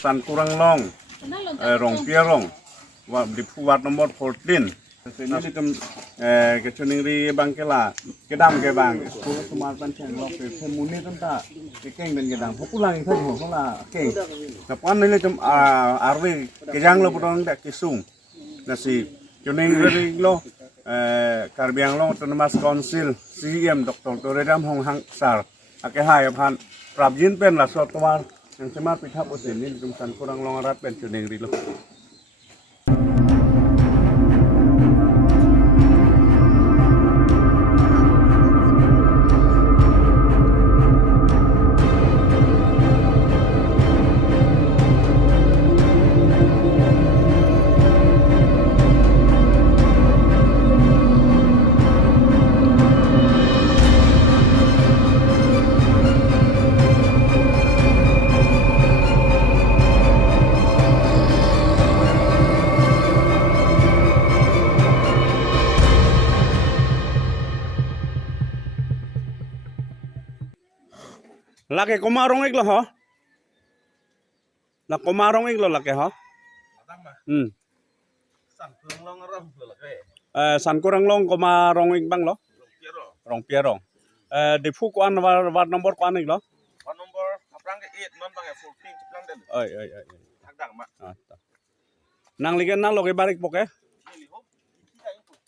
San Kurang Long, Rong Pierong, di Puat nomor 14. Ini di kecuning di Bangkela, kedam ke bang, sekolah semua pancen lok ke semuni tenta, keng dan kedam, popular yang tadi popular keng. Kapan ini cuma arwi kejang lo putong tak kisung, nasi cuning dari lo karbiang lo tenemas konsil CM Dr. Toredam Hong Hang Sar, akehai apaan prabjin pen lah suatu war yang semar pitap usin ini cuma San Kurang Long arat pen cuning di lo. Laki komarong iklo ho? Na komarong iklo laki ho? San Kurang Long komarong ik bang lo? Rong Pierong. Di fu kuan war nomor kuan iklo? War nomor aprang ke 8 non bang 14 ceplang den. Oi. Agdang mak. Nang ligen nang lo ke barik poke?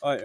Oi.